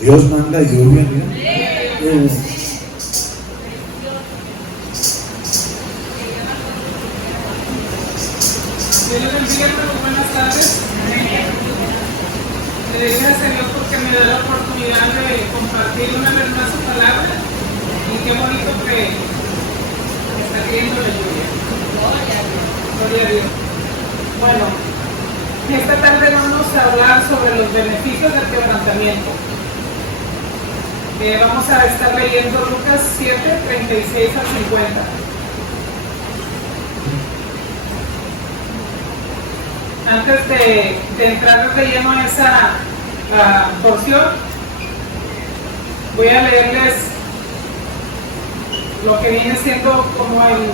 Dios manda lluvia, ¿no? Dios les bendiga, hermanos. Buenas tardes. Le doy gracias a Dios porque me da la oportunidad de compartir una vez más su palabra. Y qué bonito que está cayendo la lluvia. Gloria a Dios. Bueno, esta tarde vamos a hablar sobre los beneficios del quebrantamiento. Vamos a estar leyendo Lucas 7, 36 al 50. Antes de entrar de lleno a esa porción, voy a leerles lo que viene siendo como el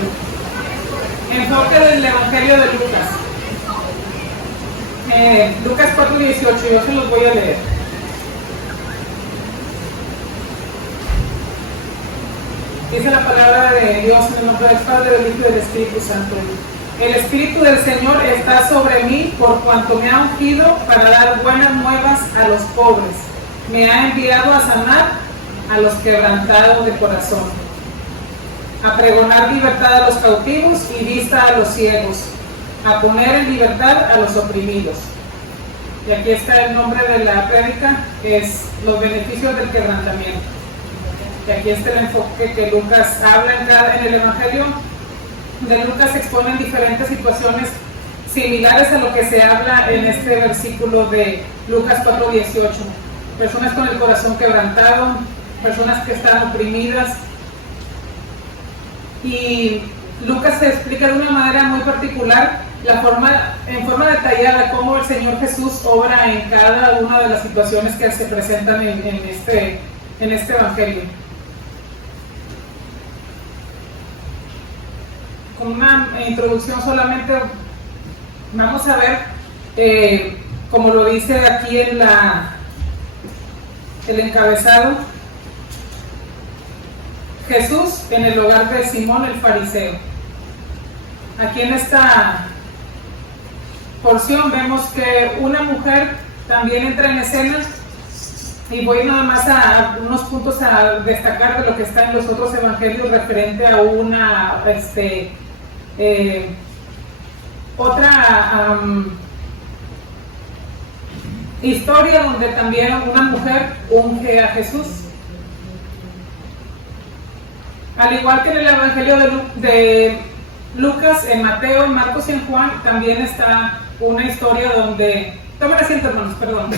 enfoque del Evangelio de Lucas. Lucas 4:18, yo se los voy a leer. Dice la palabra de Dios en el nombre del Padre, del Hijo y del Espíritu Santo. El Espíritu del Señor está sobre mí por cuanto me ha ungido para dar buenas nuevas a los pobres. Me ha enviado a sanar a los quebrantados de corazón, a pregonar libertad a los cautivos y vista a los ciegos, a poner en libertad a los oprimidos. Y aquí está el nombre de la prédica, que es los beneficios del quebrantamiento. Y aquí está el enfoque que Lucas habla en el Evangelio de Lucas. Se exponen diferentes situaciones similares a lo que se habla en este versículo de Lucas 4:18. Personas con el corazón quebrantado, personas que están oprimidas. Y Lucas se explica de una manera muy particular, en forma detallada, cómo el Señor Jesús obra en cada una de las situaciones que se presentan en este Evangelio. Con una introducción solamente vamos a ver, como lo dice aquí en el encabezado, Jesús en el hogar de Simón el fariseo. Aquí en esta porción vemos que una mujer también entra en escena, y voy nada más a unos puntos a destacar de lo que está en los otros evangelios referente a una otra historia donde también una mujer unge a Jesús. Al igual que en el evangelio de Lucas, en Mateo, en Marcos y en Juan, también está una historia donde... Tomen asiento, hermanos, perdón.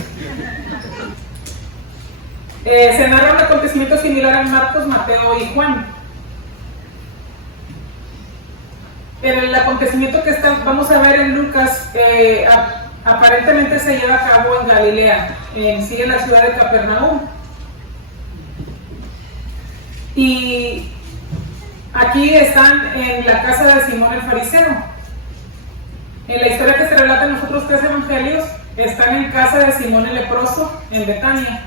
Se narra un acontecimiento similar en Marcos, Mateo y Juan. El acontecimiento que vamos a ver en Lucas aparentemente se lleva a cabo en Galilea, en la ciudad de Capernaum. Y aquí están en la casa de Simón el fariseo. En la historia que se relata en los otros tres evangelios, están en casa de Simón el leproso, en Betania.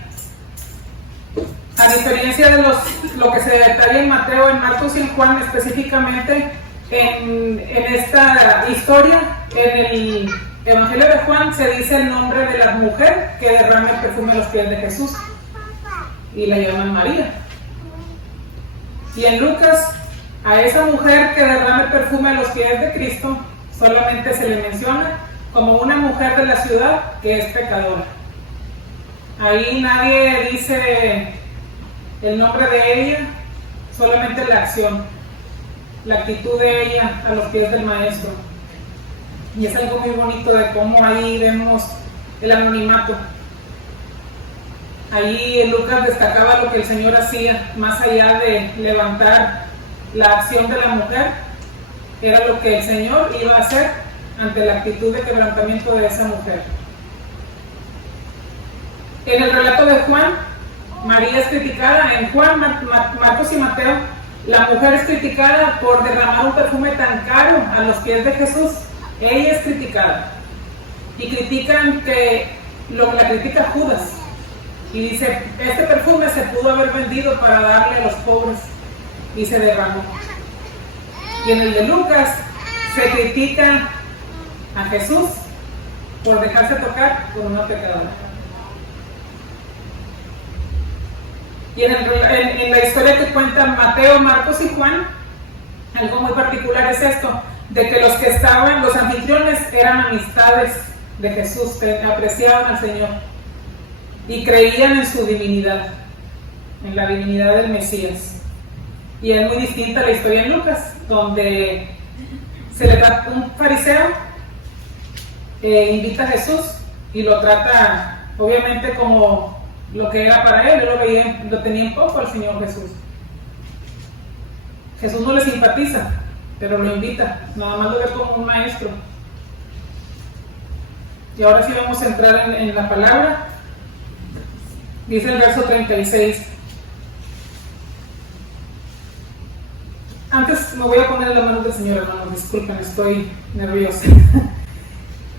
A diferencia de lo que se detalla en Mateo, en Marcos y en Juan, específicamente en esta historia, en el Evangelio de Juan se dice el nombre de la mujer que derrama el perfume a los pies de Jesús, y la llaman María. Y en Lucas, a esa mujer que derrama el perfume a los pies de Cristo, solamente se le menciona como una mujer de la ciudad que es pecadora. Ahí nadie dice el nombre de ella, solamente la acción, la actitud de ella a los pies del maestro. Y es algo muy bonito de cómo ahí vemos el anonimato. Ahí Lucas destacaba lo que el Señor hacía, más allá de levantar la acción de la mujer, era lo que el Señor iba a hacer ante la actitud de quebrantamiento de esa mujer. En el relato de Juan, María es criticada. En Juan, Marcos y Mateo, la mujer es criticada por derramar un perfume tan caro a los pies de Jesús. Ella es criticada. Y la critica Judas. Y dice, este perfume se pudo haber vendido para darle a los pobres. Y se derramó. Y en el de Lucas, se critica a Jesús por dejarse tocar por una pecadora. Y en la historia que cuentan Mateo, Marcos y Juan, algo muy particular es esto, de que los que estaban, los anfitriones, eran amistades de Jesús, que apreciaban al Señor y creían en su divinidad, en la divinidad del Mesías. Y es muy distinta la historia en Lucas, donde se le da un fariseo, invita a Jesús y lo trata obviamente como lo que era para él lo tenía en poco al Señor Jesús. Jesús no le simpatiza, pero lo invita, nada más lo ve como un maestro. Y ahora sí vamos a entrar en la palabra. Dice el verso 36. Antes me voy a poner en las manos del Señor, hermanos, disculpen, estoy nerviosa.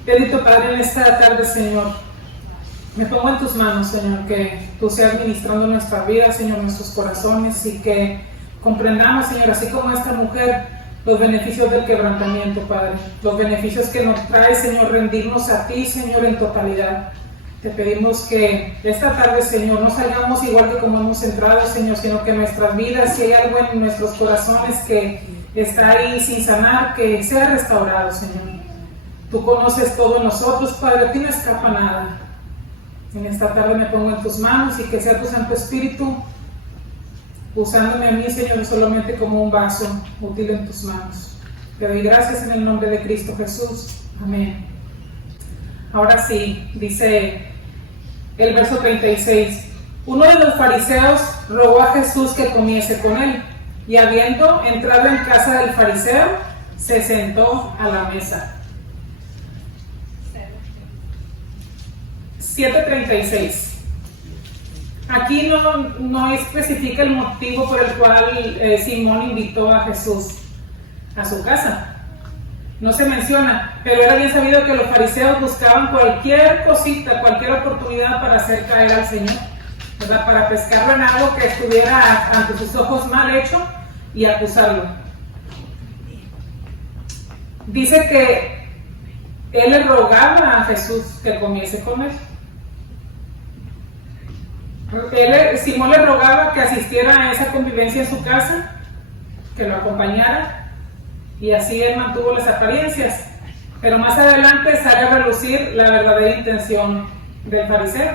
Bendito Padre, en esta tarde, Señor, me pongo en tus manos, Señor, que tú seas ministrando nuestra vida, Señor, nuestros corazones, y que comprendamos, Señor, así como esta mujer, los beneficios del quebrantamiento, Padre, los beneficios que nos trae, Señor, rendirnos a ti, Señor, en totalidad. Te pedimos que esta tarde, Señor, no salgamos igual que como hemos entrado, Señor, sino que en nuestras vidas, si hay algo en nuestros corazones que está ahí sin sanar, que sea restaurado, Señor. Tú conoces todo en nosotros, Padre, a ti no escapa nada. En esta tarde me pongo en tus manos y que sea tu Santo Espíritu usándome a mí, Señor, solamente como un vaso útil en tus manos. Te doy gracias en el nombre de Cristo Jesús. Amén. Ahora sí, dice el verso 36. Uno de los fariseos rogó a Jesús que comiese con él, y habiendo entrado en casa del fariseo, se sentó a la mesa. 7:36. Aquí no especifica el motivo por el cual Simón invitó a Jesús a su casa. No se menciona, pero era bien sabido que los fariseos buscaban cualquier cosita, cualquier oportunidad para hacer caer al Señor, ¿verdad? Para pescarlo en algo que estuviera ante sus ojos mal hecho y acusarlo. Dice que él le rogaba a Jesús que comiese con él. Simón le rogaba que asistiera a esa convivencia en su casa, que lo acompañara, y así él mantuvo las apariencias. Pero más adelante sale a relucir la verdadera intención del fariseo.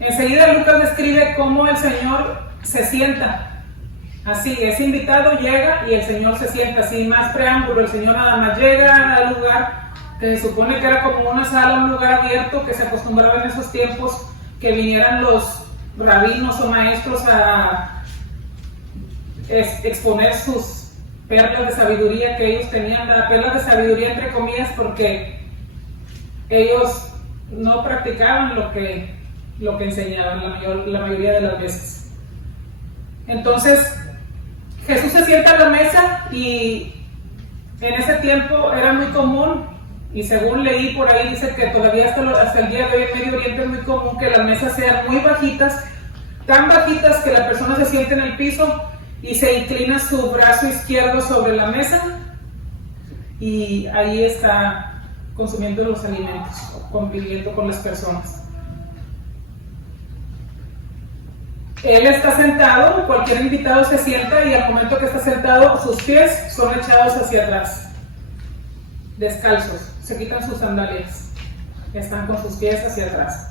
Enseguida Lucas describe cómo el Señor se sienta. Así, es invitado, llega y el Señor se sienta, sin más preámbulo. El Señor nada más llega al lugar que se supone que era como una sala, un lugar abierto, que se acostumbraba en esos tiempos que vinieran los rabinos o maestros a exponer sus perlas de sabiduría que ellos tenían, perlas de sabiduría entre comillas, porque ellos no practicaban lo que enseñaban la mayoría de las veces. Entonces Jesús se sienta a la mesa, y en ese tiempo era muy común, y según leí por ahí, dice que todavía hasta el día de hoy en Medio Oriente es muy común que las mesas sean muy bajitas, tan bajitas que la persona se siente en el piso y se inclina su brazo izquierdo sobre la mesa, y ahí está consumiendo los alimentos, conviviendo con las personas. Él está sentado, cualquier invitado se sienta, y al momento que está sentado, sus pies son echados hacia atrás, descalzos, se quitan sus sandalias, están con sus pies hacia atrás.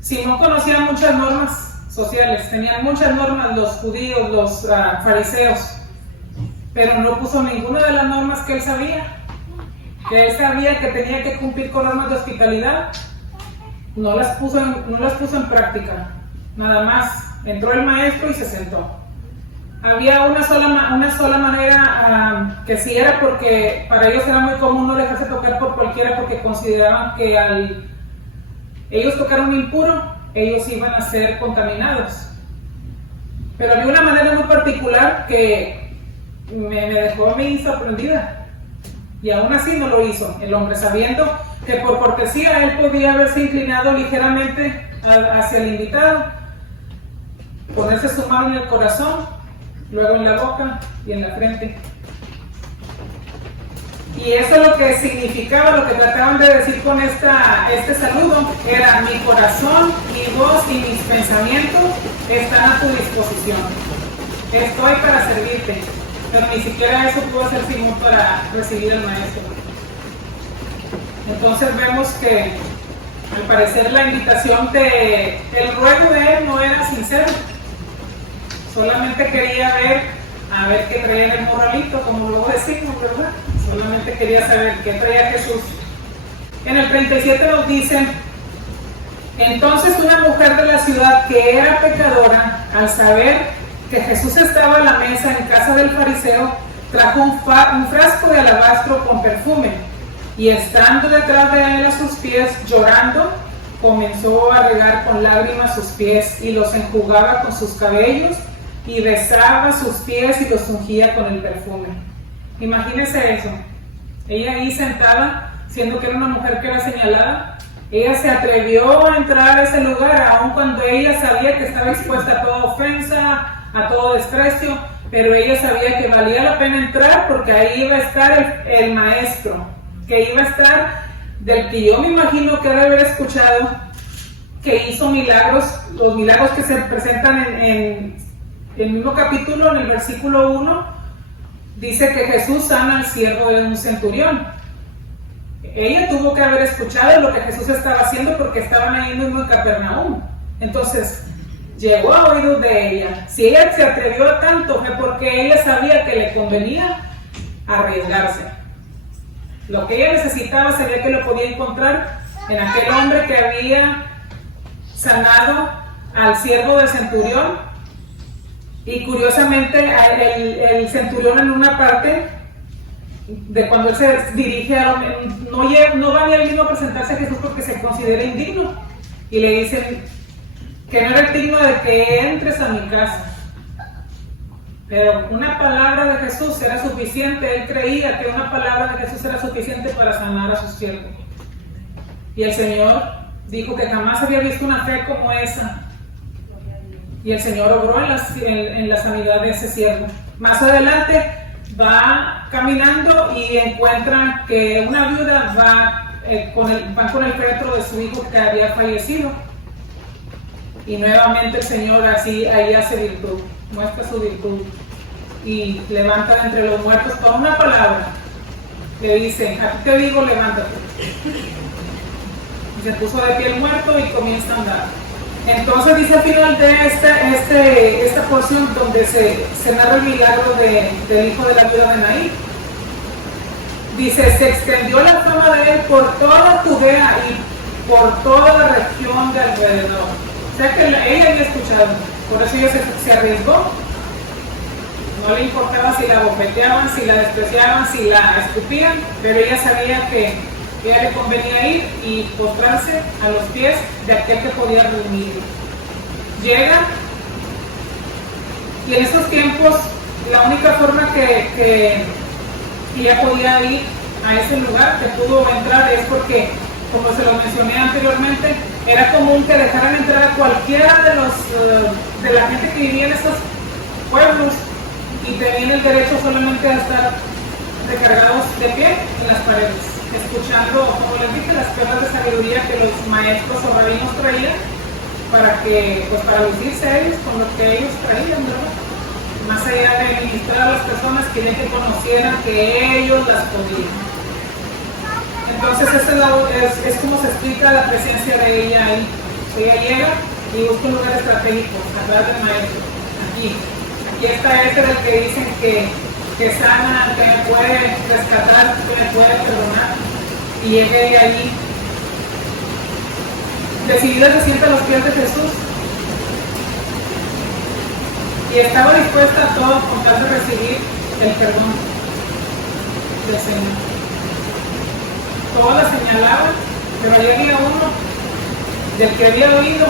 Simón conocía muchas normas sociales, tenían muchas normas los judíos, los fariseos, pero no puso ninguna de las normas que él sabía que tenía que cumplir con normas de hospitalidad. No las puso en práctica. Nada más entró el maestro y se sentó. Había una sola manera, que sí era porque para ellos era muy común no dejarse tocar por cualquiera, porque consideraban que al ellos tocar un impuro, ellos iban a ser contaminados. Pero había una manera muy particular que me dejó a mí sorprendida, y aún así no lo hizo el hombre, sabiendo que por cortesía él podía haberse inclinado ligeramente hacia el invitado, ponerse su mano en el corazón, luego en la boca y en la frente. Y eso es lo que significaba, lo que trataban de decir con este saludo, era: mi corazón, mi voz y mis pensamientos están a tu disposición. Estoy para servirte. Pero ni siquiera eso pudo hacer Simón para recibir al maestro. Entonces vemos que al parecer la invitación el ruego de él no era sincero. Solamente quería a ver qué traía en el morralito, como luego decimos, ¿verdad? Solamente quería saber qué traía Jesús. En el 37 nos dicen: entonces una mujer de la ciudad que era pecadora, al saber que Jesús estaba a la mesa en casa del fariseo, trajo un frasco de alabastro con perfume, y estando detrás de él a sus pies, llorando, comenzó a regar con lágrimas sus pies, y los enjugaba con sus cabellos, y besaba sus pies y los ungía con el perfume. Imagínense eso. Ella ahí sentada, siendo que era una mujer que era señalada, ella se atrevió a entrar a ese lugar, aun cuando ella sabía que estaba expuesta a toda ofensa, a todo desprecio, pero ella sabía que valía la pena entrar porque ahí iba a estar el maestro, que iba a estar, del que yo me imagino que debe haber escuchado, que hizo milagros, los milagros que se presentan en el mismo capítulo, en el versículo 1, dice que Jesús sana al siervo de un centurión. Ella tuvo que haber escuchado lo que Jesús estaba haciendo porque estaban ahí mismo en Capernaum. Entonces, llegó a oídos de ella. Si ella se atrevió a tanto, fue porque ella sabía que le convenía arriesgarse. Lo que ella necesitaba, sabía que lo podía encontrar en aquel hombre que había sanado al siervo del centurión. Y curiosamente, el centurión, en una parte de cuando él se dirige a no va ni él mismo a presentarse a Jesús porque se considera indigno, y le dicen que no era digno de que entres a mi casa. Pero una palabra de Jesús era suficiente. Él creía que una palabra de Jesús era suficiente para sanar a sus siervos. Y el Señor dijo que jamás había visto una fe como esa. Y el Señor obró en la sanidad de ese siervo. Más adelante va caminando y encuentra que una viuda va con el féretro de su hijo que había fallecido. Y nuevamente el Señor ahí hace virtud, muestra su virtud. Y levanta de entre los muertos con una palabra. Le dice: a ti te digo, levántate. Y se puso de pie el muerto y comienza a andar. Entonces dice al final de esta porción donde se narra el milagro del hijo de la viuda de Naín. Dice: se extendió la fama de él por toda Judea y por toda la región de alrededor. O sea que ella había escuchado, por eso ella se arriesgó. No le importaba si la bofeteaban, si la despreciaban, si la escupían, pero ella sabía que a ella le convenía ir y postrarse a los pies de aquel que podía reunirlo. Llega, y en esos tiempos la única forma que ella podía ir a ese lugar, que pudo entrar, es porque, como se lo mencioné anteriormente, era común que dejaran entrar a cualquiera de la gente que vivía en estos pueblos, y tenían el derecho solamente a estar recargados de pie en las paredes, escuchando, como les dije, las perlas de sabiduría que los maestros o rabinos traían para lucirse a ellos con lo que ellos traían, ¿verdad? Más allá de ministrar a las personas, querían que conocieran que ellos las podían. Entonces es como se explica la presencia de ella ahí. Ella llega y busca un lugar estratégico, atrás del maestro. Aquí está del que dicen que sana, que me puede rescatar, que me puede perdonar. Y llega ella allí, decidida, se sienta a los pies de Jesús. Y estaba dispuesta a todo con tal de recibir el perdón del Señor. Todos la señalaban, pero ahí había uno del que había oído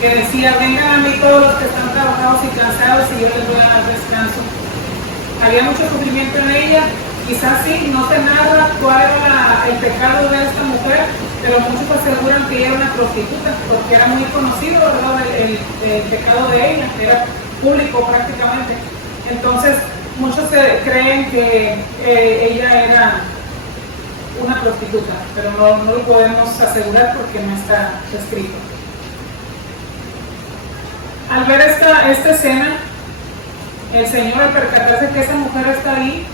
que decía: vengan a mí todos los que están trabajados y cansados y yo les voy a dar descanso. Había mucho sufrimiento en ella. Quizás sí, no se narra cuál era el pecado de esta mujer, pero muchos aseguran que ella era una prostituta, porque era muy conocido, ¿verdad? El pecado de ella, era público prácticamente. Entonces muchos creen que ella era una prostituta, pero no lo podemos asegurar porque no está escrito. Al ver esta escena, el Señor, al percatarse que esa mujer está ahí,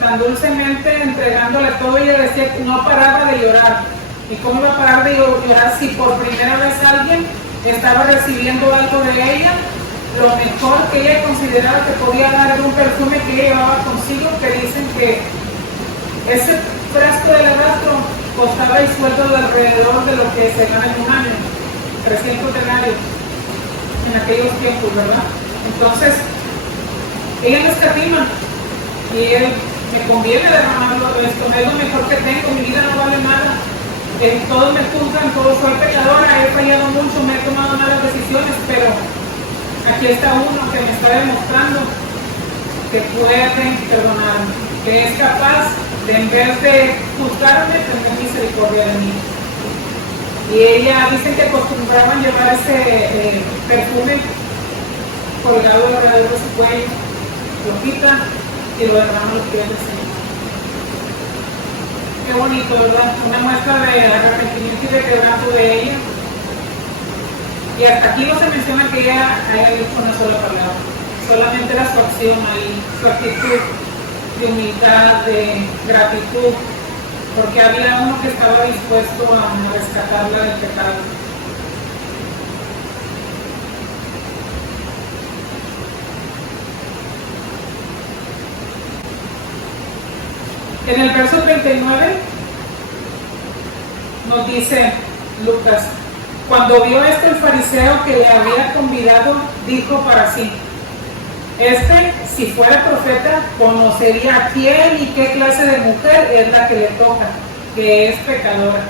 tan dulcemente entregándole todo, ella decía que no paraba de llorar. ¿Y cómo iba a parar de llorar si por primera vez alguien estaba recibiendo algo de ella? Lo mejor que ella consideraba que podía dar era un perfume que ella llevaba consigo, que dicen que ese frasco de alabastro costaba el sueldo de alrededor de lo que se gana en un año, 300 denarios en aquellos tiempos, ¿verdad? Entonces, ella no escatima y él, me conviene derramarlo esto, es lo mejor que tengo, mi vida no vale nada. Todos me juzgan, todos soy pecadora, he fallado mucho, me he tomado malas decisiones, pero aquí está uno que me está demostrando que puede perdonarme, que es capaz de, en vez de juzgarme, tener misericordia de mí. Y ella dice que acostumbraban llevar ese perfume colgado alrededor de su cuello, lo quita y lo derrama a los pies del Señor. Qué bonito, ¿verdad? Una muestra de arrepentimiento y de quebranto de ella. Y hasta aquí no se menciona que ella haya dicho una sola palabra. Solamente era su acción ahí, su actitud de humildad, de gratitud, porque había uno que estaba dispuesto a rescatarla del pecado. En el verso 39 nos dice Lucas: cuando vio esto el fariseo que le había convidado, dijo para sí: si fuera profeta, conocería a quién y qué clase de mujer es la que le toca, que es pecadora.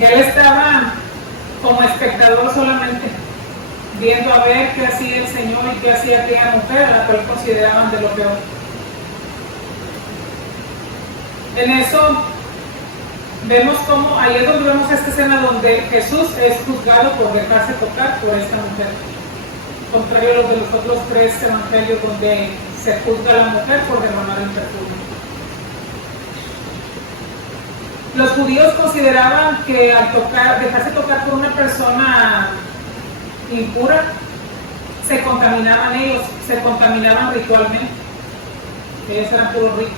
Él estaba como espectador solamente, viendo a ver qué hacía el Señor y qué hacía aquella mujer, a la cual consideraban de lo peor. En eso vemos como, ahí es donde vemos esta escena donde Jesús es juzgado por dejarse tocar por esta mujer, contrario a los de los otros 3 evangelios donde se juzga a la mujer por derramar el perfume. Los judíos consideraban que al dejarse tocar por una persona impura, se contaminaban ellos, se contaminaban ritualmente. Ellos eran puros ricos.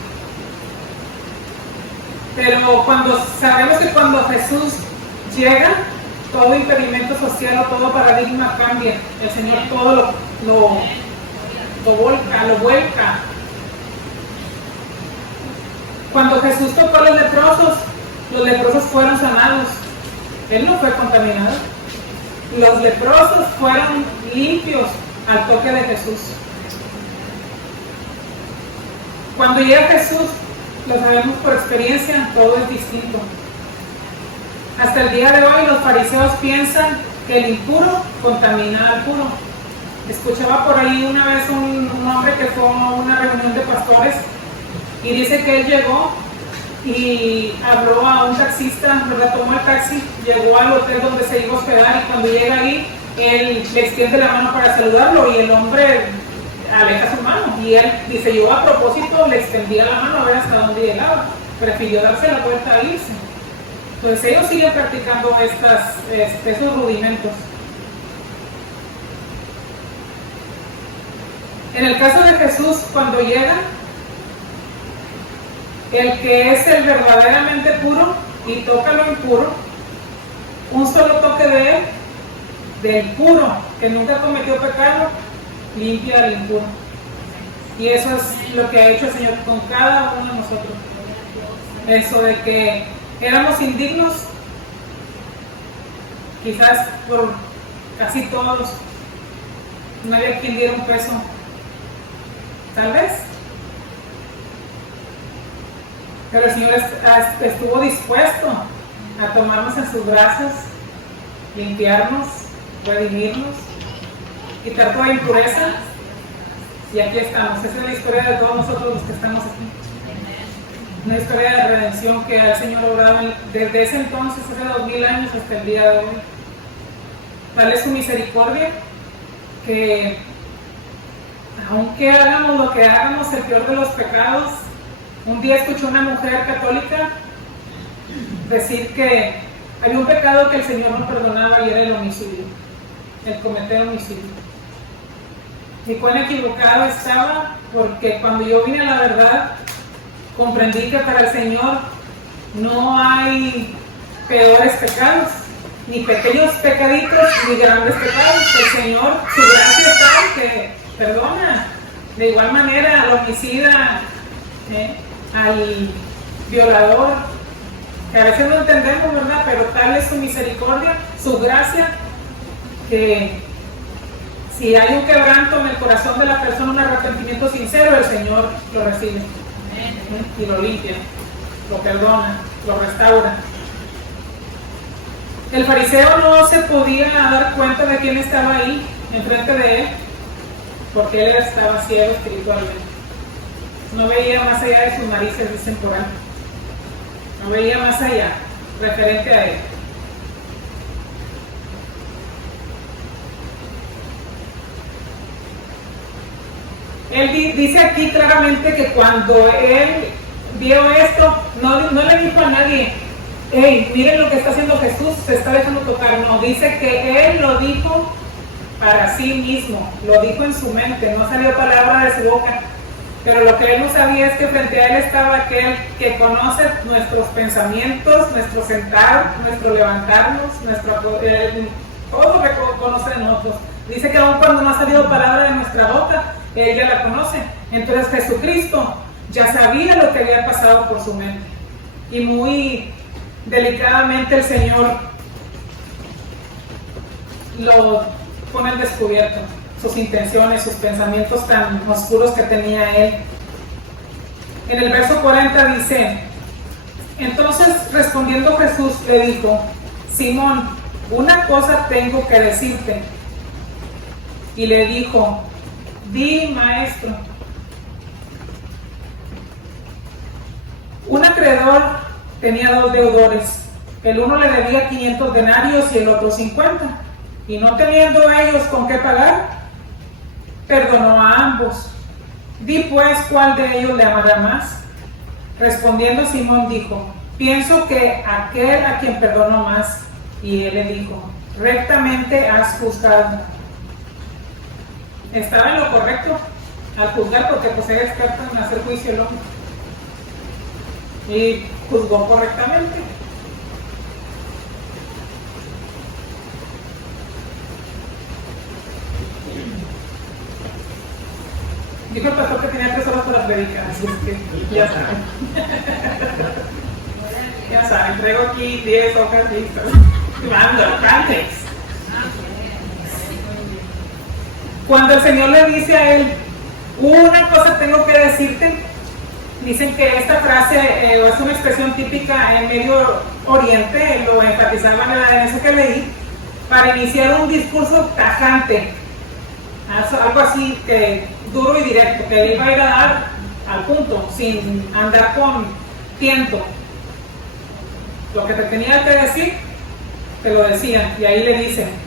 Pero sabemos que cuando Jesús llega, todo impedimento social o todo paradigma cambia. El Señor todo lo vuelca. Cuando Jesús tocó a los leprosos fueron sanados. Él no fue contaminado. Los leprosos fueron limpios al toque de Jesús. Cuando llega Jesús, lo sabemos por experiencia, todo es distinto. Hasta el día de hoy los fariseos piensan que el impuro contamina al puro. Escuchaba por ahí una vez un hombre que fue a una reunión de pastores y dice que él llegó y habló a un taxista, ¿verdad? Tomó el taxi, llegó al hotel donde se iba a hospedar y cuando llega ahí, él le extiende la mano para saludarlo y el hombre aleja su mano y él dice: yo a propósito le extendía la mano a ver hasta dónde llegaba, prefirió darse la vuelta e irse. Entonces ellos siguen practicando esos rudimentos. En el caso de Jesús, cuando llega, el que es el verdaderamente puro y toca lo impuro, un solo toque de él, del puro que nunca cometió pecado, limpia al impuro. Y eso es lo que ha hecho el Señor con cada uno de nosotros. Eso de que éramos indignos, quizás por casi todos, no había quien diera un peso, tal vez, pero el Señor estuvo dispuesto a tomarnos en sus brazos, limpiarnos, redimirnos, quitar toda impureza, y aquí estamos. Esa es la historia de todos nosotros los que estamos aquí. Una historia de redención que el Señor ha obrado desde ese entonces, hace 2000 años, hasta el día de hoy. Tal es su misericordia que, aunque hagamos lo que hagamos, el peor de los pecados, Un día escuché a una mujer católica decir que había un pecado que el Señor no perdonaba y era el homicidio, el cometer homicidio. Y cuán equivocado estaba, porque cuando yo vine a la verdad, comprendí que para el Señor no hay peores pecados, ni pequeños pecaditos, ni grandes pecados. El Señor, su gracia es tal que perdona. De igual manera al homicida, al violador, que a veces no entendemos, ¿verdad? Pero tal es su misericordia, su gracia, que si hay un quebranto en el corazón de la persona, un arrepentimiento sincero, el Señor lo recibe y lo limpia, lo perdona, lo restaura. El fariseo no se podía dar cuenta de quién estaba ahí enfrente de él, porque él estaba ciego espiritualmente. No veía más allá de sus narices, dicen por ahí. No veía más allá, referente a él. Él dice aquí claramente que cuando él vio esto, no le dijo a nadie: hey, miren lo que está haciendo Jesús, se está dejando tocar. No, dice que él lo dijo para sí mismo, lo dijo en su mente, no salió palabra de su boca. Pero lo que él no sabía es que frente a él estaba aquel que conoce nuestros pensamientos, nuestro sentar, nuestro levantarnos, todo lo que conoce de nosotros. Dice que aun cuando no ha salido palabra de nuestra boca, él ya la conoce. Entonces Jesucristo ya sabía lo que había pasado por su mente. Y muy delicadamente el Señor lo pone al descubierto, sus intenciones, sus pensamientos tan oscuros que tenía él. En el verso 40 dice: entonces respondiendo Jesús le dijo: Simón, una cosa tengo que decirte. Y le dijo: di, maestro. Un acreedor tenía 2 deudores. El uno le debía 500 denarios y el otro 50. Y no teniendo ellos con qué pagar, perdonó a ambos. Di pues, ¿cuál de ellos le amará más? Respondiendo Simón dijo: pienso que aquel a quien perdonó más. Y él le dijo: rectamente has juzgado. Estaba en lo correcto al juzgar, porque pues era experto en hacer juicio lógico. Y juzgó correctamente. Dijo el pastor que tenía 3 horas para predicar, así es que ya saben. Ya saben, traigo aquí 10 hojas listas. Mando, cantes. Cuando el Señor le dice a él: una cosa tengo que decirte, dicen que esta frase es una expresión típica en Medio Oriente, lo enfatizaban en eso que leí, para iniciar un discurso tajante, algo así que duro y directo, que le iba a ir a dar al punto, sin andar con tiento. Lo que te tenía que decir, te lo decían, y ahí le dicen.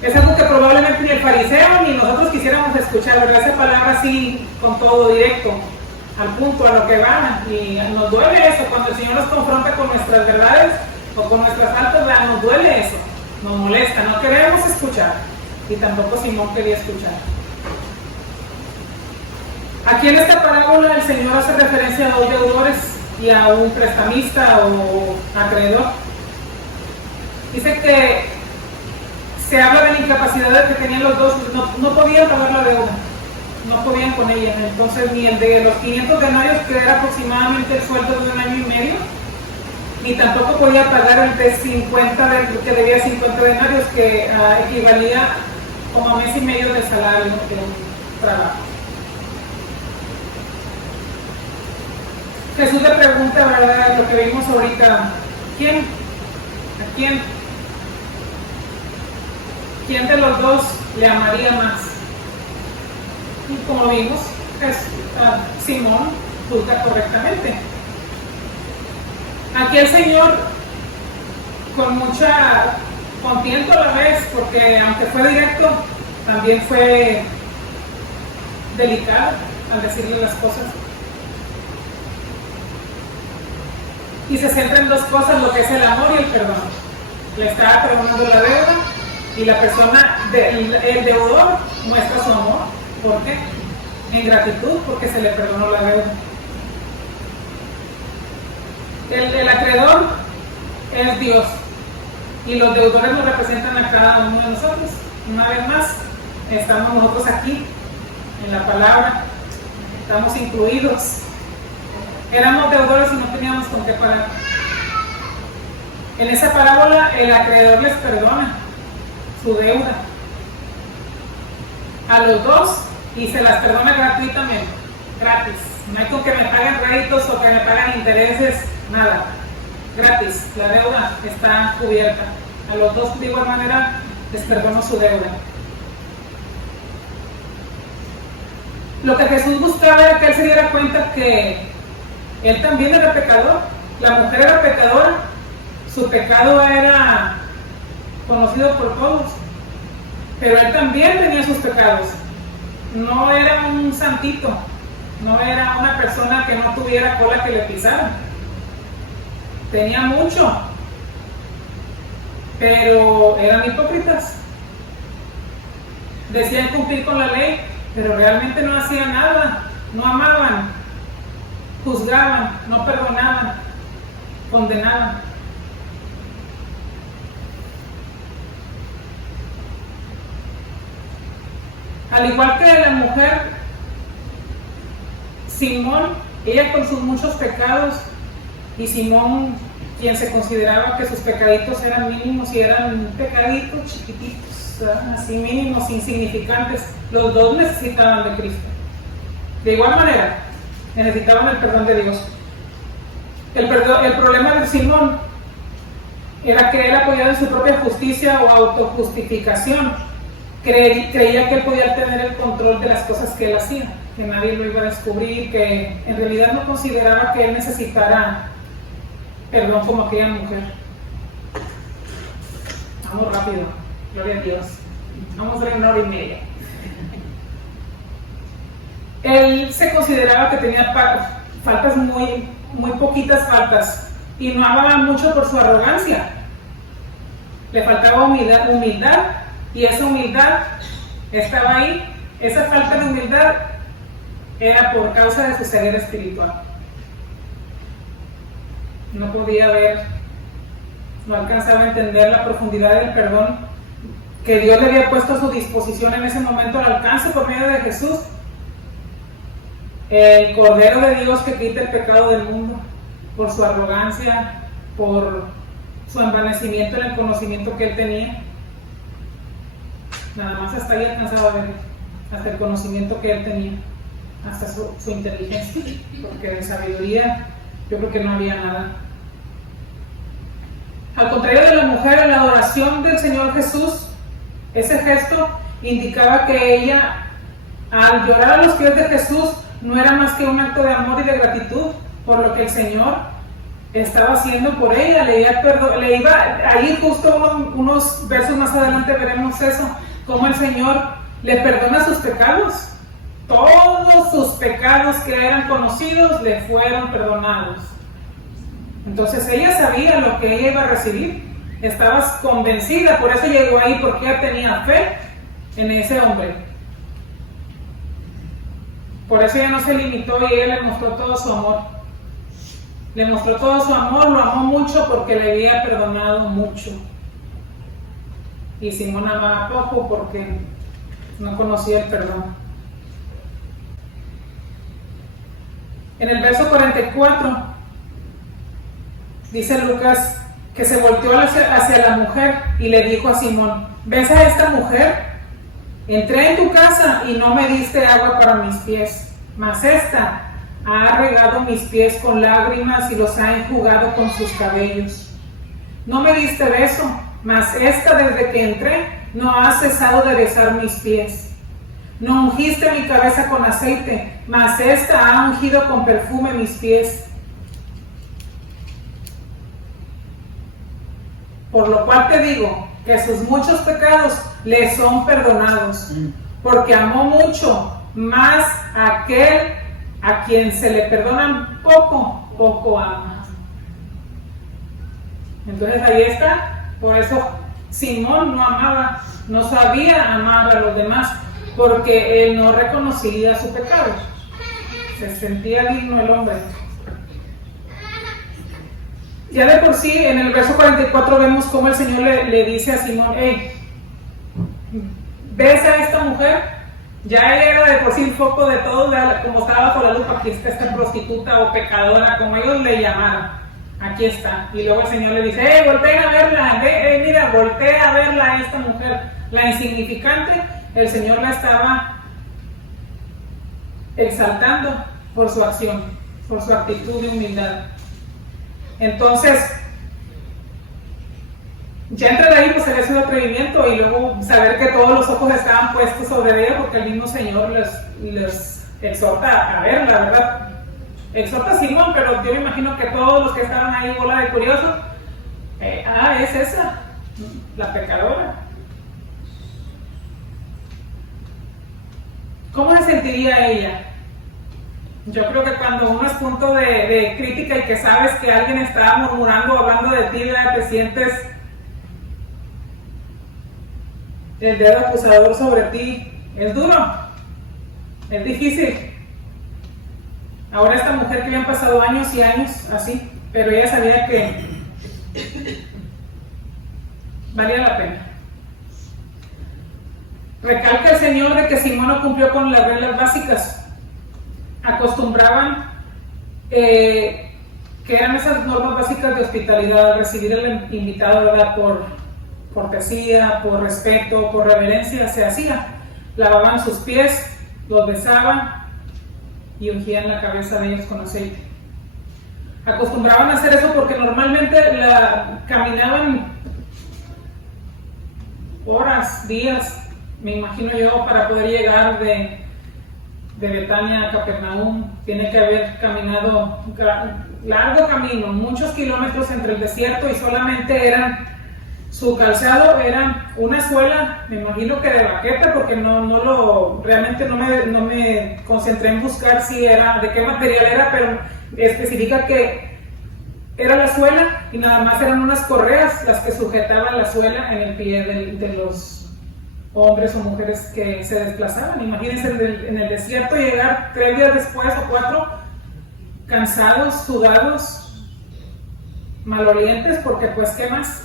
Es algo que probablemente ni el fariseo ni nosotros quisiéramos escuchar, ¿verdad? Esa palabra así, con todo directo, al punto, a lo que va. Y nos duele eso, cuando el Señor nos confronta con nuestras verdades o con nuestras faltas, nos duele eso, nos molesta, no queremos escuchar. Y tampoco Simón quería escuchar. Aquí en esta parábola el Señor hace referencia a 2 deudores y a un prestamista o acreedor. Dice que se habla de la incapacidad que tenían los dos, no podían pagar la deuda, no podían con ella. Entonces ni el de los 500 denarios, que era aproximadamente el sueldo de 1 año y medio, ni tampoco podía pagar el de 50, que debía 50 denarios, que equivalía como a mes y medio de salario de un trabajo. Jesús le pregunta, ¿verdad?, lo que vimos ahorita: ¿a quién de los dos le amaría más? Y como vimos, Simón juzga correctamente. Aquí el Señor, con tiento a la vez, porque aunque fue directo, también fue delicado al decirle las cosas. y se centra en dos cosas, lo que es el amor y el perdón. Le estaba perdonando la deuda y la persona, el deudor muestra su amor. ¿Por qué? En gratitud, porque se le perdonó la deuda. El acreedor es Dios y los deudores nos representan a cada uno de nosotros. Una vez más, estamos nosotros aquí en la palabra, estamos incluidos. Éramos deudores y no teníamos con qué pagar. En esa parábola el acreedor les perdona su deuda a los dos y se las perdona gratuitamente, gratis. No hay con que me paguen réditos o que me paguen intereses, nada, gratis. La deuda está cubierta. A los dos de igual manera les perdono su deuda. Lo que Jesús buscaba era que él se diera cuenta que él también era pecador. La mujer era pecadora, su pecado era conocido por todos, pero él también tenía sus pecados. No era un santito, no era una persona que no tuviera cola que le pisara. Tenía mucho, pero eran hipócritas. Decían cumplir con la ley, pero realmente no hacían nada, no amaban, juzgaban, no perdonaban, condenaban. Al igual que la mujer, Simón, ella con sus muchos pecados, y Simón, quien se consideraba que sus pecaditos eran mínimos y eran pecaditos chiquititos, así mínimos, insignificantes, los dos necesitaban de Cristo. De igual manera, necesitaban el perdón de Dios. El problema de Simón era que él, apoyado en su propia justicia o autojustificación, creía que él podía tener el control de las cosas que él hacía, que nadie lo iba a descubrir, que en realidad no consideraba que él necesitara perdón como aquella mujer. Vamos rápido, gloria a Dios. Vamos a una hora y media. Él se consideraba que tenía faltas muy poquitas faltas y no hablaba mucho por su arrogancia. Le faltaba humildad y esa humildad estaba ahí. Esa falta de humildad era por causa de su ceguera espiritual. No podía ver, no alcanzaba a entender la profundidad del perdón que Dios le había puesto a su disposición en ese momento al alcance por medio de Jesús, el Cordero de Dios que quita el pecado del mundo. Por su arrogancia, por su envanecimiento en el conocimiento que él tenía. Nada más hasta ahí alcanzaba a ver, hasta el conocimiento que él tenía, hasta su inteligencia, porque de sabiduría yo creo que no había nada. Al contrario de la mujer, en la adoración del Señor Jesús, ese gesto indicaba que ella, al llorar a los pies de Jesús, no era más que un acto de amor y de gratitud por lo que el Señor estaba haciendo por ella. Le iba ahí justo unos versos más adelante veremos eso, cómo el Señor le perdona sus pecados. Todos sus pecados que eran conocidos le fueron perdonados. Entonces ella sabía lo que ella iba a recibir, estaba convencida, por eso llegó ahí, porque ella tenía fe en ese hombre. Por eso ella no se limitó y ella le mostró todo su amor. Le mostró todo su amor, lo amó mucho porque le había perdonado mucho. Y Simón amaba poco porque no conocía el perdón. En el verso 44 dice Lucas que se volteó hacia la mujer y le dijo a Simón: ¿ves a esta mujer? Entré en tu casa y no me diste agua para mis pies, mas esta ha regado mis pies con lágrimas y los ha enjugado con sus cabellos. No me diste beso, mas esta desde que entré no ha cesado de besar mis pies. No ungiste mi cabeza con aceite, mas esta ha ungido con perfume mis pies. Por lo cual te digo que sus muchos pecados le son perdonados, porque amó mucho, más aquel a quien se le perdonan poco, poco ama. Entonces ahí está, por eso Simón no amaba, no sabía amar a los demás, porque él no reconocía su pecado. Se sentía digno el hombre. Ya de por sí, en el verso 44 vemos cómo el Señor le dice a Simón, hey, ¿ves a esta mujer? Ya ella era de por sí el foco de todo, como estaba bajo la lupa, aquí está esta prostituta o pecadora, como ellos le llamaron. Aquí está. Y luego el Señor le dice, hey, voltea a verla, mira, voltea a verla a esta mujer. La insignificante, el Señor la estaba exaltando por su acción, por su actitud de humildad. Entonces, ya entrar ahí pues había sido atrevimiento, y luego saber que todos los ojos estaban puestos sobre ella, porque el mismo Señor les exhorta a verla, ¿verdad? Exhorta a Simón, pero yo me imagino que todos los que estaban ahí, bola de curiosos, es esa, la pecadora. ¿Cómo se sentiría ella? Yo creo que cuando uno es punto de crítica y que sabes que alguien está murmurando, hablando de ti, te sientes el dedo acusador sobre ti. Es duro, es difícil. Ahora esta mujer que habían pasado años y años así, pero ella sabía que valía la pena. Recalca el Señor de que Simón no cumplió con las reglas básicas. Acostumbraban que eran esas normas básicas de hospitalidad, recibir al invitado, ¿verdad? Por cortesía, por respeto, por reverencia, se hacía. Lavaban sus pies, los besaban y ungían la cabeza de ellos con aceite. Acostumbraban a hacer eso porque normalmente caminaban horas, días, me imagino yo, para poder llegar de Betania a Capernaum. Tiene que haber caminado un largo camino, muchos kilómetros entre el desierto, y solamente su calzado era una suela, me imagino que de baqueta, porque realmente no me concentré en buscar de qué material era, pero especifica que era la suela y nada más eran unas correas las que sujetaban la suela en el pie de los hombres o mujeres que se desplazaban. Imagínense en el desierto llegar 3 días después o 4, cansados, sudados, malolientes, porque pues qué más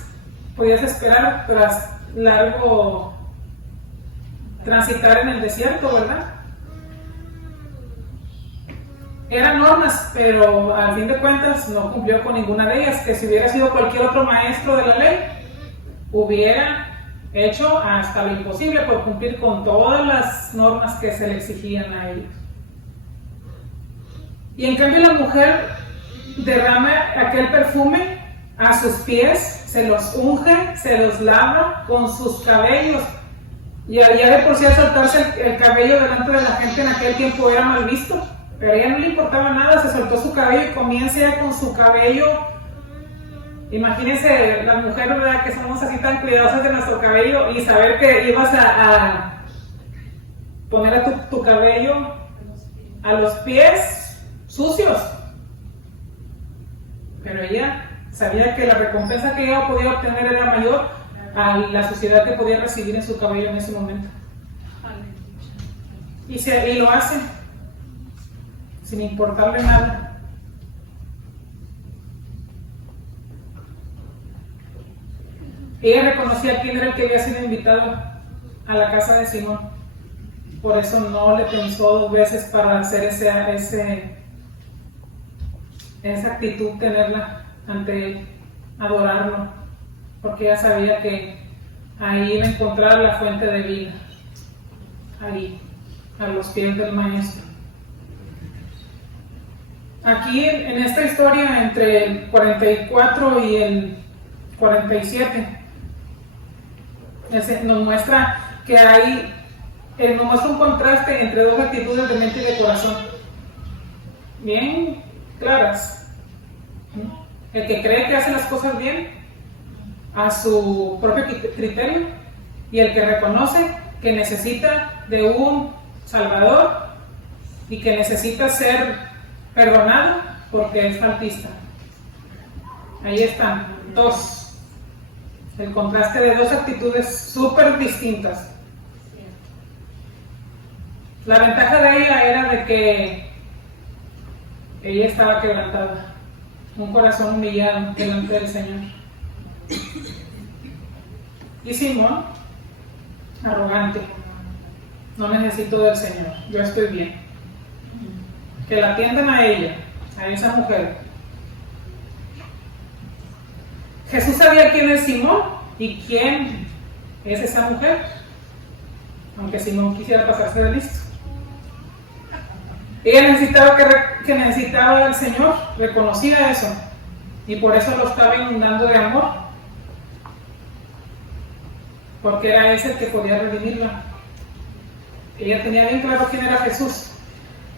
podías esperar tras largo transitar en el desierto, ¿verdad? Eran normas, pero al fin de cuentas no cumplió con ninguna de ellas, que si hubiera sido cualquier otro maestro de la ley, hubiera hecho hasta lo imposible por cumplir con todas las normas que se le exigían a ellos. Y en cambio la mujer derrama aquel perfume a sus pies, se los unge, se los lava con sus cabellos. Y ya de por sí al soltarse el cabello delante de la gente en aquel tiempo era mal visto, pero a ella no le importaba nada, se soltó su cabello y comienza con su cabello. Imagínense la mujer, ¿verdad?, que somos así tan cuidadosas de nuestro cabello, y saber que ibas a poner a tu cabello a los pies sucios. Pero ella sabía que la recompensa que ella podía obtener era mayor a la suciedad que podía recibir en su cabello en ese momento. Y lo hace sin importarle nada. Ella reconocía quién era el que había sido invitado a la casa de Simón. Por eso no le pensó 2 veces para hacer esa actitud, tenerla ante él, adorarlo, porque ella sabía que ahí iba a encontrar la fuente de vida, ahí, a los pies del maestro. Aquí en esta historia, entre el 44 y el 47, nos muestra que nos muestra un contraste entre 2 actitudes de mente y de corazón, bien claras. El que cree que hace las cosas bien a su propio criterio, y el que reconoce que necesita de un Salvador y que necesita ser perdonado porque es faltista. Ahí están, dos. El contraste de dos actitudes súper distintas. La ventaja de ella era de que ella estaba quebrantada, un corazón humillado delante del Señor. Y Simón, arrogante, no necesito del Señor, yo estoy bien. Que la atiendan a ella, a esa mujer. Jesús sabía quién es Simón y quién es esa mujer, aunque Simón quisiera pasarse de listo. Ella necesitaba que necesitaba al Señor, reconocía eso, y por eso lo estaba inundando de amor, porque era ese el que podía redimirla. Ella tenía bien claro quién era Jesús.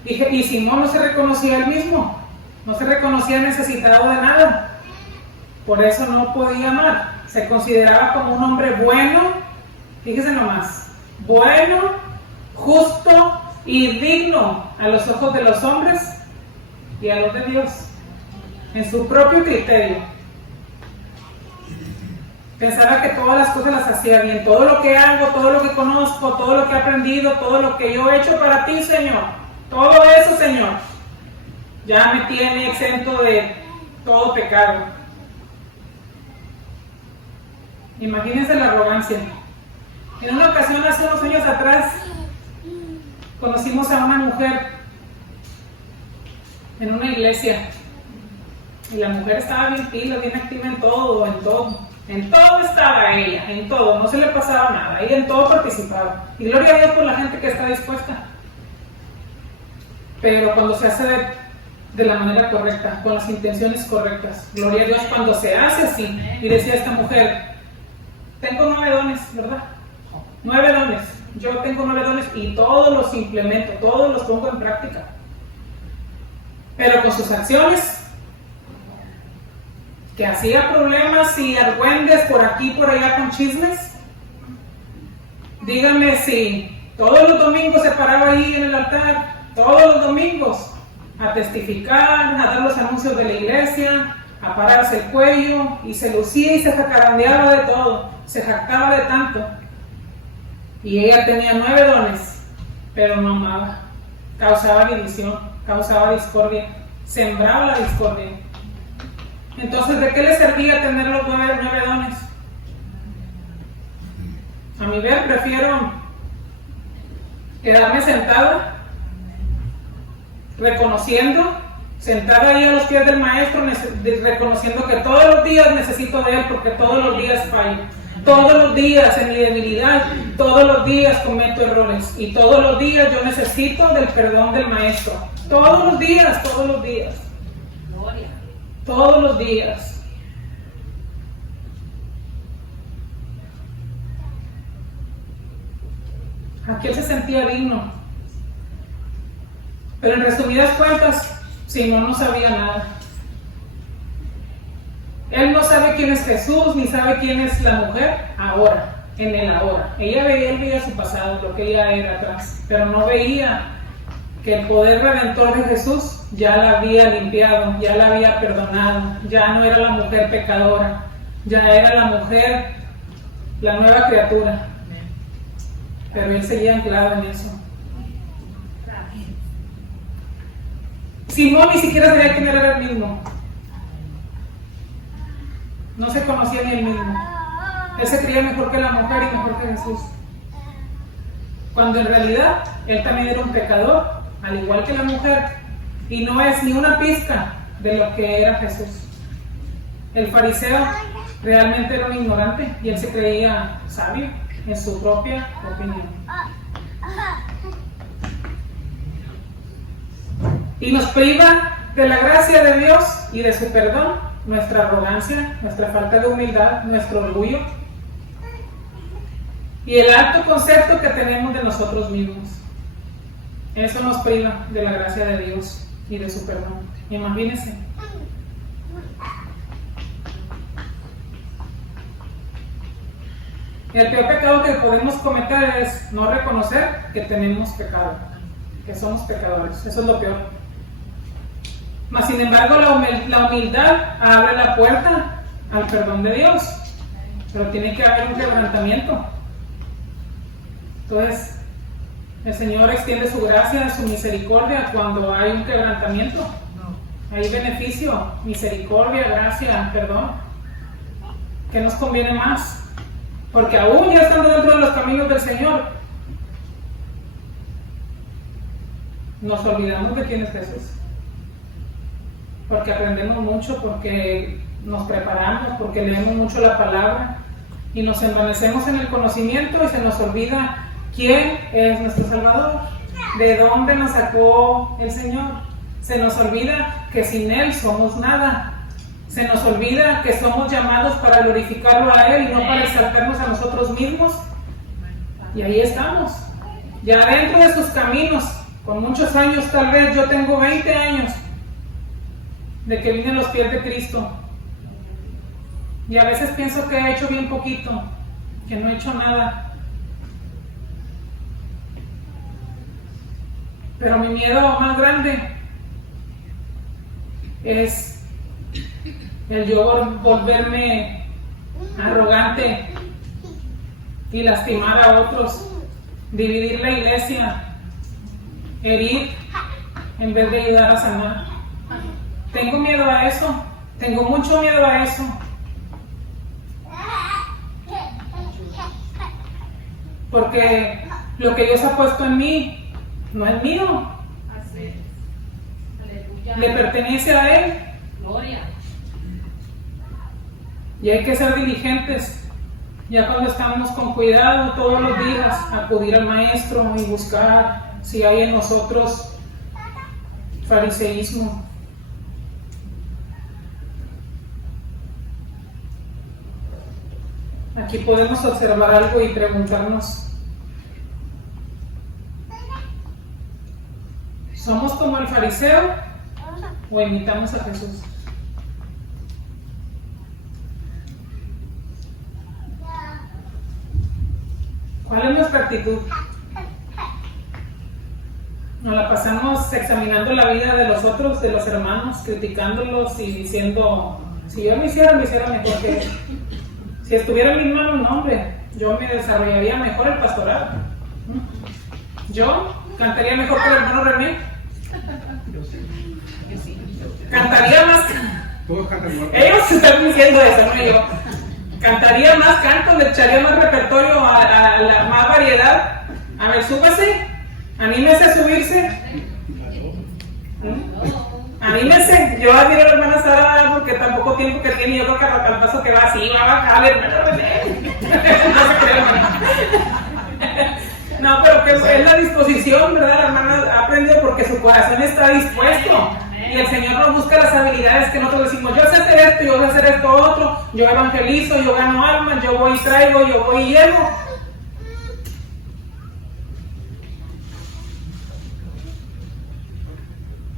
Y Simón no se reconocía él mismo, no se reconocía necesitado de nada, por eso no podía amar. Se consideraba como un hombre bueno, fíjese nomás, bueno, justo y digno a los ojos de los hombres y a los de Dios, en su propio criterio. Pensaba que todas las cosas las hacía bien, todo lo que hago, todo lo que conozco, todo lo que he aprendido, todo lo que yo he hecho para ti, Señor, todo eso, Señor, ya me tiene exento de todo pecado. Imagínense la arrogancia. En una ocasión, hace unos años atrás, conocimos a una mujer en una iglesia y la mujer estaba bien pila, bien activa en todo estaba ella, en todo, no se le pasaba nada, ella en todo participaba, y gloria a Dios por la gente que está dispuesta. Pero cuando se hace de la manera correcta, con las intenciones correctas, gloria a Dios cuando se hace así. Y decía esta mujer, tengo 9 dones, ¿verdad? 9 dones, yo tengo 9 dones y todos los implemento, todos los pongo en práctica, pero con sus acciones, que hacía problemas y argüendes por aquí y por allá con chismes. Dígame si todos los domingos se paraba ahí en el altar, todos los domingos, a testificar, a dar los anuncios de la iglesia, a pararse el cuello, y se lucía y se jacarandeaba de todo, se jactaba de tanto. Y ella tenía 9 dones, pero no amaba, causaba división, causaba discordia, sembraba la discordia. Entonces, ¿de qué le servía tener los 9 dones? A mi ver, prefiero quedarme sentada, reconociendo, sentada ahí a los pies del maestro, reconociendo que todos los días necesito de él, porque todos los días fallo, todos los días en mi debilidad, todos los días cometo errores, y todos los días yo necesito del perdón del maestro, todos los días, todos los días. Todos los días. Aquel se sentía digno. Pero en resumidas cuentas, Simón no sabía nada. Él no sabe quién es Jesús, ni sabe quién es la mujer ahora, en el ahora. Él veía su pasado, lo que ella era atrás, pero no veía que el poder redentor de Jesús ya la había limpiado, ya la había perdonado, ya no era la mujer pecadora, ya era la mujer, la nueva criatura. Pero él seguía anclado en eso. Simón ni siquiera sabía quién era él mismo. No se conocía ni él mismo. Él se creía mejor que la mujer y mejor que Jesús, cuando en realidad él también era un pecador, al igual que la mujer, y no es ni una pizca de lo que era Jesús. El fariseo realmente era un ignorante y él se creía sabio en su propia opinión. Y nos priva de la gracia de Dios y de su perdón nuestra arrogancia, nuestra falta de humildad, nuestro orgullo y el alto concepto que tenemos de nosotros mismos. Eso nos priva de la gracia de Dios y de su perdón. Imagínense. El peor pecado que podemos cometer es no reconocer que tenemos pecado, que somos pecadores. Eso es lo peor. Mas sin embargo la humildad abre la puerta al perdón de Dios, pero tiene que haber un quebrantamiento. Entonces el Señor extiende su gracia, su misericordia cuando hay un quebrantamiento. Hay beneficio, misericordia, gracia, perdón. ¿Qué nos conviene más? Porque aún ya estando dentro de los caminos del Señor, nos olvidamos de quién es Jesús. Porque aprendemos mucho, porque nos preparamos, porque leemos mucho la palabra y nos envanecemos en el conocimiento y se nos olvida quién es nuestro Salvador, de dónde nos sacó el Señor. Se nos olvida que sin Él somos nada. Se nos olvida que somos llamados para glorificarlo a Él y no para exaltarnos a nosotros mismos. Y ahí estamos, ya dentro de sus caminos, con muchos años, tal vez yo tengo 20 años de que vine a los pies de Cristo. Y a veces pienso que he hecho bien poquito, que no he hecho nada. Pero mi miedo más grande es el yo volverme arrogante y lastimar a otros, dividir la iglesia, herir en vez de ayudar a sanar. Tengo miedo a eso, tengo mucho miedo a eso. Porque lo que Dios ha puesto en mí no es mío, le pertenece a Él. Gloria. Y hay que ser diligentes, ya cuando estamos con cuidado todos los días, acudir al Maestro y buscar si hay en nosotros fariseísmo. Aquí podemos observar algo y preguntarnos, ¿somos como el fariseo o imitamos a Jesús? ¿Cuál es nuestra actitud? Nos la pasamos examinando la vida de los otros, de los hermanos, criticándolos y diciendo, si yo me hiciera mejor que ellos. Si estuviera en mis manos, no, hombre, yo me desarrollaría mejor el pastorado. Yo cantaría mejor que el hermano René. Cantaría más. Todos cantan igual. Ellos están diciendo eso, no yo. Cantaría más cantos, le echaría más repertorio a la más variedad. A ver, súbase, anímese a subirse. Anímese, yo admiro a la hermana Sara porque tampoco tiempo que tiene, yo creo que al paso que va así, va a bajar, hermano René. No se cree, hermana. No, pero que es la disposición, ¿verdad? La hermana ha aprendido porque su corazón está dispuesto. Y el Señor nos busca las habilidades que nosotros decimos, yo sé hacer esto, yo sé hacer esto otro, yo evangelizo, yo gano almas, yo voy y traigo, yo voy y llevo.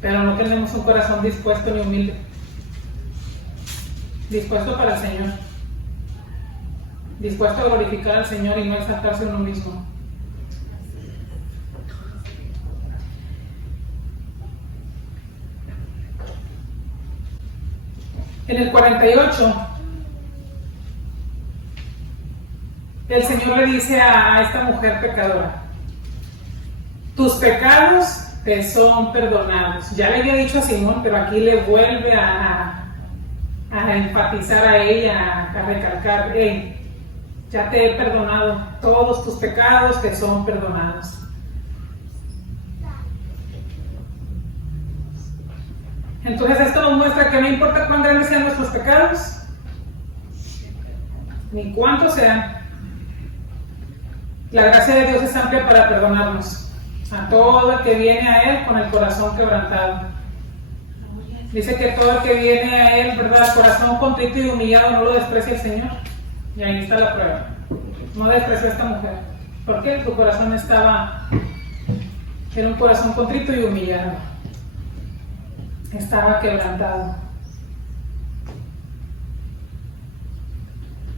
Pero no tenemos un corazón dispuesto ni humilde. Dispuesto para el Señor. Dispuesto a glorificar al Señor y no exaltarse uno mismo. En el 48, el Señor le dice a esta mujer pecadora, tus pecados te son perdonados. Ya le había dicho a Simón, pero aquí le vuelve a enfatizar a ella, a recalcar, hey, ya te he perdonado, todos tus pecados te son perdonados. Entonces esto nos muestra que no importa cuán grandes sean nuestros pecados, ni cuántos sean, la gracia de Dios es amplia para perdonarnos a todo el que viene a Él con el corazón quebrantado. Dice que todo el que viene a Él, ¿verdad? Corazón contrito y humillado, no lo desprecia el Señor. Y ahí está la prueba. No despreció a esta mujer. ¿Por qué? Su corazón era un corazón contrito y humillado. Estaba quebrantado.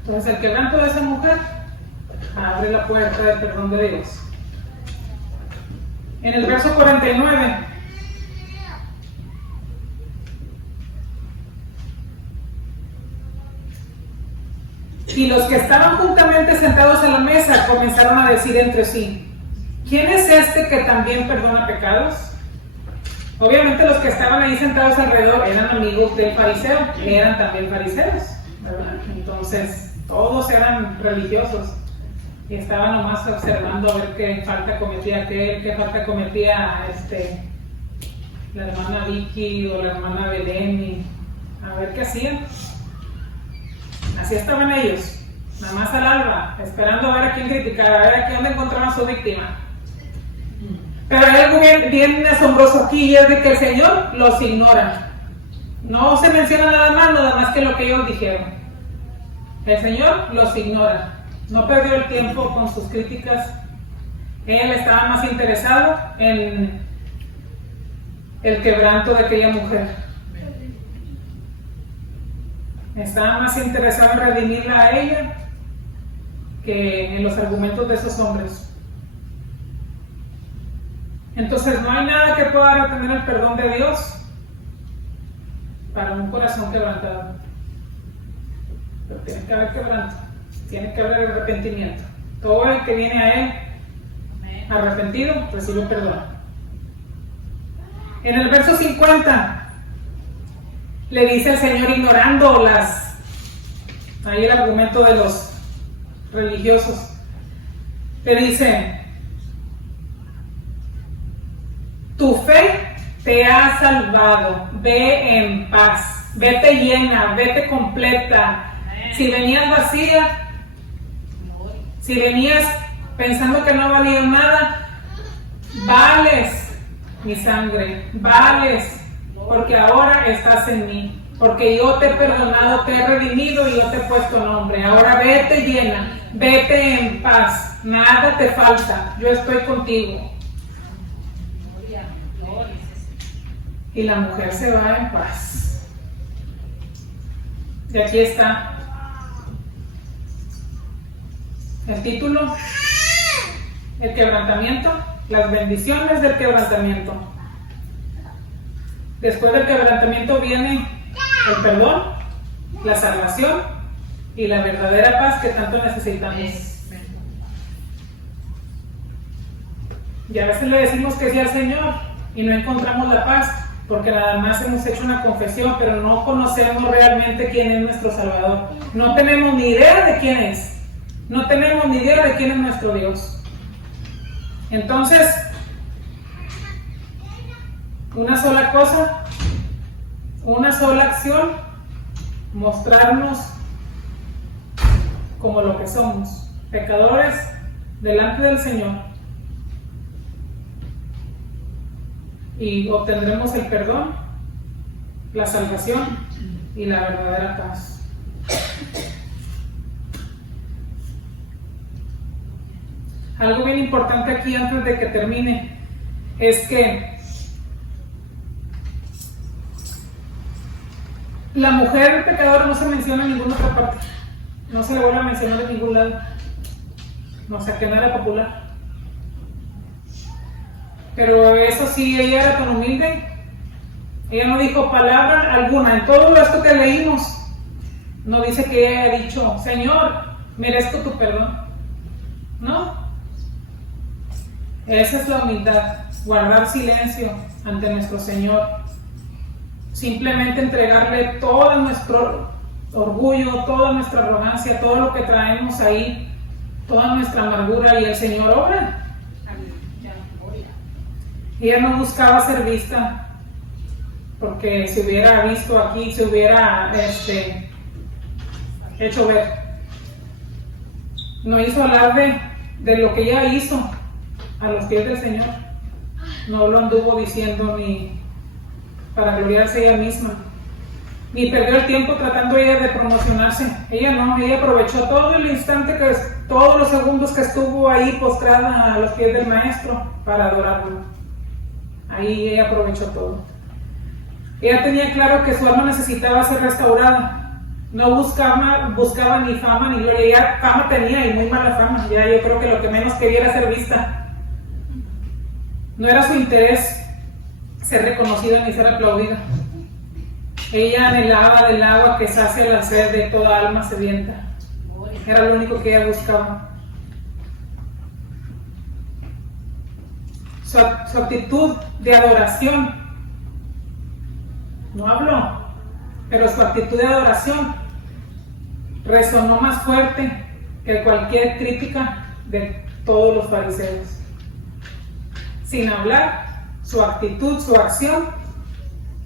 Entonces el quebranto de esa mujer abre la puerta del perdón de Dios. En el verso 49 Y los que estaban juntamente sentados a la mesa comenzaron a decir entre sí: ¿quién es este que también perdona pecados? Obviamente los que estaban ahí sentados alrededor eran amigos del fariseo, que eran también fariseos, ¿verdad? Entonces todos eran religiosos y estaban nomás observando a ver qué falta cometía aquel, qué falta cometía la hermana Vicky o la hermana Belén, y a ver qué hacían. Así estaban ellos, nada más al alba, esperando a ver a quién criticar, a ver a quién encontraban a su víctima. Pero hay algo bien asombroso aquí, y es de que el Señor los ignora. No se menciona nada más que lo que ellos dijeron. El Señor los ignora. No perdió el tiempo con sus críticas. Él estaba más interesado en el quebranto de aquella mujer. Estaba más interesado en redimirla a ella que en los argumentos de esos hombres. Entonces no hay nada que pueda retener el perdón de Dios para un corazón quebrantado. Pero tiene que haber quebranto, tiene que haber arrepentimiento. Todo el que viene a Él arrepentido recibe perdón. En el verso 50 le dice el Señor, ignorando ahí el argumento de los religiosos, le dice: tu fe te ha salvado, ve en paz, vete llena, vete completa. Si venías vacía, si venías pensando que no valía nada, vales mi sangre, vales, porque ahora estás en mí, porque yo te he perdonado, te he redimido y yo te he puesto nombre. Ahora vete llena, vete en paz, nada te falta, yo estoy contigo. Y la mujer se va en paz. Y aquí está el título: el quebrantamiento, las bendiciones del quebrantamiento. Después del quebrantamiento viene el perdón, la salvación y la verdadera paz que tanto necesitamos. Y a veces le decimos que sí al Señor y no encontramos la paz, porque nada más hemos hecho una confesión, pero no conocemos realmente quién es nuestro Salvador. No tenemos ni idea de quién es. No tenemos ni idea de quién es nuestro Dios. Entonces, una sola cosa, una sola acción: mostrarnos como lo que somos, pecadores delante del Señor. Y obtendremos el perdón, la salvación y la verdadera paz. Algo bien importante aquí antes de que termine es que la mujer pecadora no se menciona en ninguna otra parte, no se le vuelve a mencionar en ningún lado, no sé, que no era popular. Pero eso sí, ella era tan humilde, ella no dijo palabra alguna. En todo esto que leímos, no dice que ella haya dicho: Señor, merezco tu perdón. No. Esa es la humildad, guardar silencio ante nuestro Señor. Simplemente entregarle todo nuestro orgullo, toda nuestra arrogancia, todo lo que traemos ahí, toda nuestra amargura, y el Señor obra. Ella no buscaba ser vista, porque se hubiera visto aquí, se hubiera hecho ver. No hizo alarde de lo que ella hizo a los pies del Señor. No lo anduvo diciendo ni para gloriarse ella misma, ni perdió el tiempo tratando ella de promocionarse. Ella no, ella aprovechó todo el instante, todos los segundos que estuvo ahí postrada a los pies del Maestro para adorarlo. Ahí ella aprovechó todo. Ella tenía claro que su alma necesitaba ser restaurada. No buscaba ni fama ni gloria. Ella fama tenía, y muy mala fama. Ya yo creo que lo que menos quería era ser vista. No era su interés ser reconocida ni ser aplaudida. Ella anhelaba del agua que sacia la sed de toda alma sedienta. Era lo único que ella buscaba. Su actitud de adoración, no habló, pero su actitud de adoración resonó más fuerte que cualquier crítica de todos los fariseos. Sin hablar, su actitud, su acción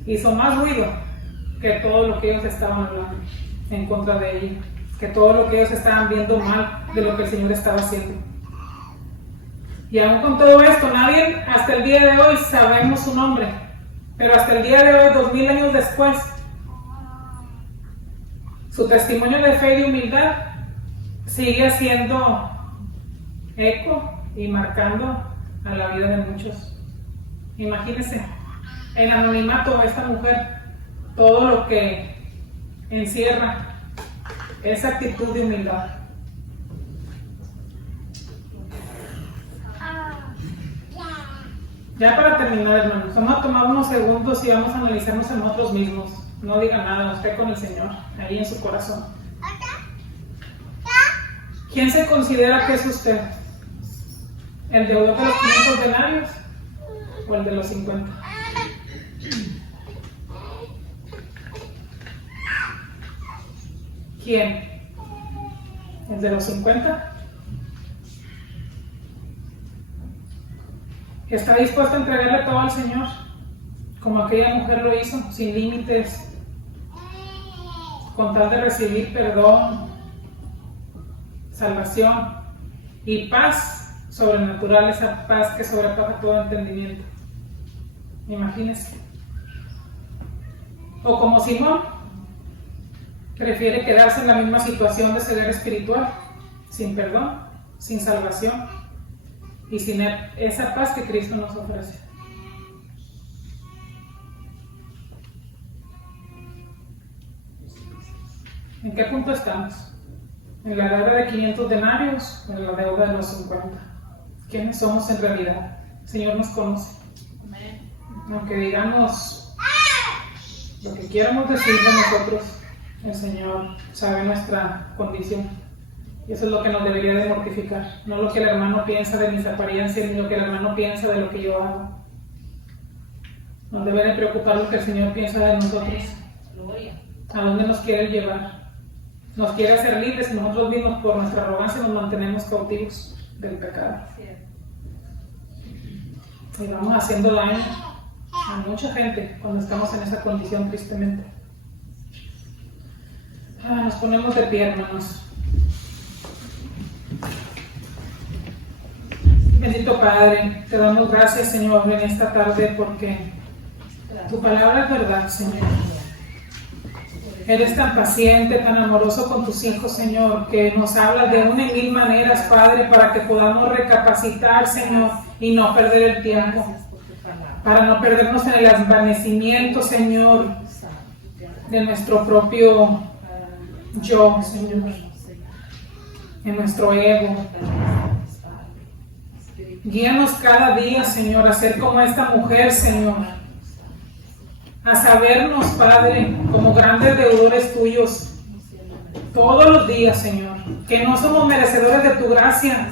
hizo más ruido que todo lo que ellos estaban hablando en contra de ella, que todo lo que ellos estaban viendo mal de lo que el Señor estaba haciendo. Y aún con todo esto, nadie hasta el día de hoy sabemos su nombre, pero hasta el día de hoy, 2000 años después, su testimonio de fe y de humildad sigue haciendo eco y marcando a la vida de muchos. Imagínense, en anonimato esta mujer, todo lo que encierra esa actitud de humildad. Ya para terminar, hermanos, vamos a tomar unos segundos y vamos a analizarnos en nosotros mismos. No diga nada, usted con el Señor, ahí en su corazón. ¿Quién se considera que es usted? ¿El deudor de los 500 denarios o el de los 50? ¿Quién? ¿El de los 50? ¿Está dispuesto a entregarle todo al Señor? Como aquella mujer lo hizo, sin límites, con tal de recibir perdón, salvación y paz sobrenatural, esa paz que sobrepasa todo entendimiento. Imagínense. O como Simón, prefiere quedarse en la misma situación de ceguera espiritual, sin perdón, sin salvación y sin esa paz que Cristo nos ofrece. ¿En qué punto estamos? ¿En la deuda de 500 denarios o en la deuda de los 50? ¿Quiénes somos en realidad? El Señor nos conoce. Aunque digamos lo que quieramos decir de nosotros, el Señor sabe nuestra condición. Y eso es lo que nos debería de mortificar. No lo que el hermano piensa de mis apariencias, ni lo que el hermano piensa de lo que yo hago. Nos debe de preocupar lo que el Señor piensa de nosotros. ¿A dónde nos quiere llevar? Nos quiere hacer libres y nosotros mismos por nuestra arrogancia nos mantenemos cautivos del pecado. Y vamos haciendo daño a mucha gente cuando estamos en esa condición, tristemente. Nos ponemos de pie, hermanos. Bendito Padre, te damos gracias, Señor, en esta tarde porque tu palabra es verdad, Señor. Eres tan paciente, tan amoroso con tus hijos, Señor, que nos hablas de una y mil maneras, Padre, para que podamos recapacitar, Señor, y no perder el tiempo. Para no perdernos en el desvanecimiento, Señor, de nuestro propio yo, Señor, en nuestro ego. Guíanos cada día, Señor, a ser como esta mujer, Señor. A sabernos, Padre, como grandes deudores tuyos, todos los días, Señor, que no somos merecedores de tu gracia,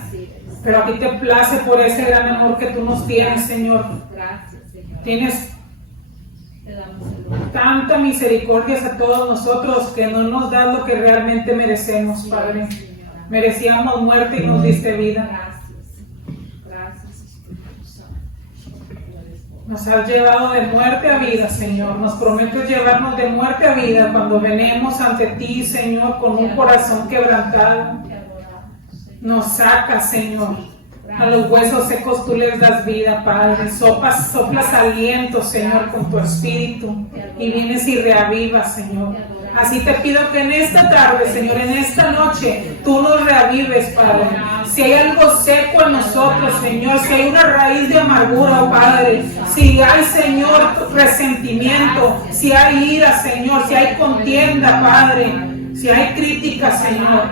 pero a ti te place por ese gran amor que tú nos tienes, Señor. Tienes tanta misericordia hacia todos nosotros que no nos das lo que realmente merecemos, Padre. Merecíamos muerte y nos diste vida. Nos has llevado de muerte a vida, Señor. Nos prometes llevarnos de muerte a vida cuando venimos ante ti, Señor, con un corazón quebrantado. Nos sacas, Señor. A los huesos secos tú les das vida, Padre. Soplas aliento, Señor, con tu espíritu. Y vienes y reavivas, Señor. Así te pido que en esta tarde, Señor, en esta noche, tú nos reavives, Padre. Si hay algo seco en nosotros, Señor, si hay una raíz de amargura, Padre, si hay, Señor, resentimiento, si hay ira, Señor, si hay contienda, Padre, si hay crítica, Señor.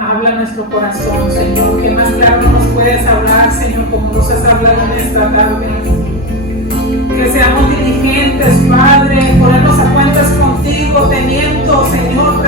Habla nuestro corazón, Señor, que más claro nos puedes hablar, Señor, como nos has hablado en esta tarde. Que seamos diligentes, Padre, ponernos a cuentas contigo. sigo teniendo, Señor,